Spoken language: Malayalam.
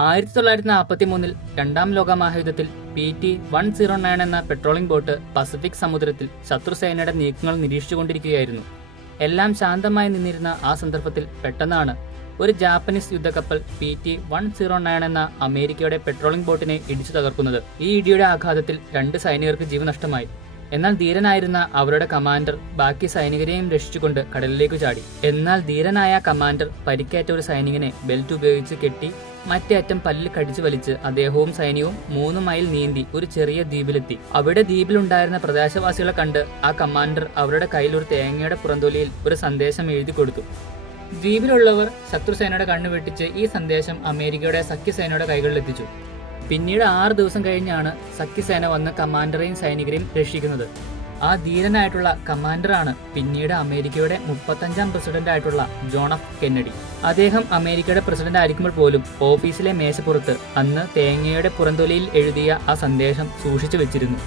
1943 രണ്ടാം ലോക മഹായുദ്ധത്തിൽ PT-109 എന്ന പെട്രോളിംഗ് ബോട്ട് പസഫിക് സമുദ്രത്തിൽ ശത്രുസേനയുടെ നീക്കങ്ങൾ നിരീക്ഷിച്ചുകൊണ്ടിരിക്കുകയായിരുന്നു. എല്ലാം ശാന്തമായി നിന്നിരുന്ന ആ സന്ദർഭത്തിൽ പെട്ടെന്നാണ് ഒരു ജാപ്പനീസ് യുദ്ധക്കപ്പൽ PT-109 എന്ന അമേരിക്കയുടെ പെട്രോളിംഗ് ബോട്ടിനെ ഇടിച്ചു തകർക്കുന്നത്. ഈ ഇടിയുടെ ആഘാതത്തിൽ 2 സൈനികർക്ക് ജീവനഷ്ടമായി. എന്നാൽ ധീരനായിരുന്ന അവരുടെ കമാൻഡർ ബാക്കി സൈനികരെയും രക്ഷിച്ചുകൊണ്ട് കടലിലേക്ക് ചാടി. എന്നാൽ ധീരനായ കമാൻഡർ പരിക്കേറ്റ ഒരു സൈനികനെ ബെൽറ്റ് ഉപയോഗിച്ച് കെട്ടി മറ്റേ അറ്റം പല്ലിൽ കടിച്ചു വലിച്ച് അദ്ദേഹവും സൈന്യവും 3 മൈൽ നീന്തി ഒരു ചെറിയ ദ്വീപിലെത്തി. അവിടെ ദ്വീപിലുണ്ടായിരുന്ന പ്രദേശവാസികളെ കണ്ട് ആ കമാൻഡർ അവരുടെ കയ്യിൽ ഒരു തേങ്ങയുടെ പുറന്തൊലിയിൽ ഒരു സന്ദേശം എഴുതി കൊടുത്തു. ദ്വീപിലുള്ളവർ ശത്രുസേനയുടെ കണ്ണു വെട്ടിച്ച് ഈ സന്ദേശം അമേരിക്കയുടെ സഖ്യസേനയുടെ കൈകളിലെത്തിച്ചു. പിന്നീട് 6 ദിവസം കഴിഞ്ഞാണ് സഖ്യസേന വന്ന് കമാൻഡറെയും സൈനികരെയും രക്ഷിക്കുന്നത്. ആ ധീരനായിട്ടുള്ള കമാൻഡറാണ് പിന്നീട് അമേരിക്കയുടെ 35ാം പ്രസിഡന്റ് ആയിട്ടുള്ള ജോൺ എഫ് കെന്നഡി. അദ്ദേഹം അമേരിക്കയുടെ പ്രസിഡന്റ് ആയിരിക്കുമ്പോൾ പോലും ഓഫീസിലെ മേശപ്പുറത്ത് അന്ന് തേങ്ങയുടെ പുറന്തൊലിയിൽ എഴുതിയ ആ സന്ദേശം സൂക്ഷിച്ചു വെച്ചിരുന്നു.